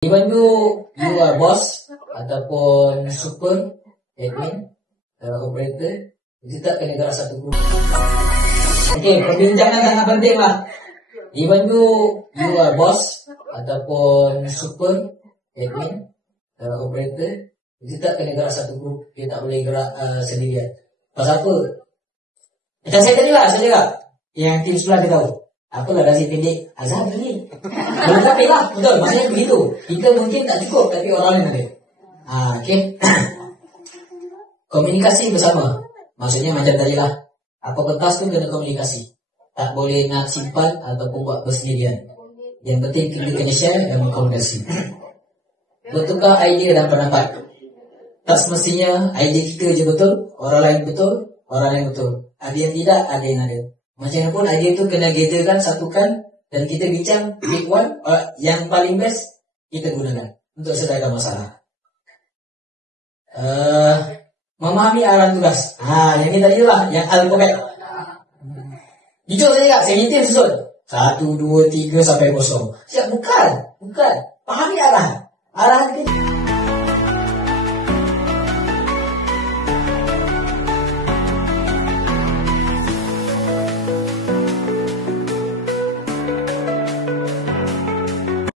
Even you are boss ataupun super admin operator, kita tak kena gerak satu grup. Okey, perbincangan sangat penting lah. Even you are boss ataupun super admin operator, kita tak kena gerak satu grup. Kita tak boleh gerak sendirian. Pasal apa? Macam saya tadi lah, saya cakap yang tim sebelah dia tahu. Apalah gaji pendek Azhar ni. Belum tapi lah, betul. Maksudnya begitu. Kita mungkin tak cukup, tapi orang lain ada. Okey. Komunikasi bersama. Maksudnya macam tadi lah. Apa kertas pun kena komunikasi. Tak boleh nak simpan ataupun buat bersendirian. Yang penting kita kena share dan berkomunikasi. Bertukar idea dan pendapat. Tak semestinya idea kita je betul, orang lain betul, orang lain betul. Ada yang tidak, ada yang ada. Macam pun idea tu kena gatherekan, satukan dan kita bincang pick one yang paling best kita gunakan untuk selesaikan masalah. Memahami arahan tugas. Yang ni tadi lah, yang alfabet. Jujur saya cakap, saya minta susun 1, 2, 3 sampai 0. Siap, bukan. Pahami arahan. Arahan kita.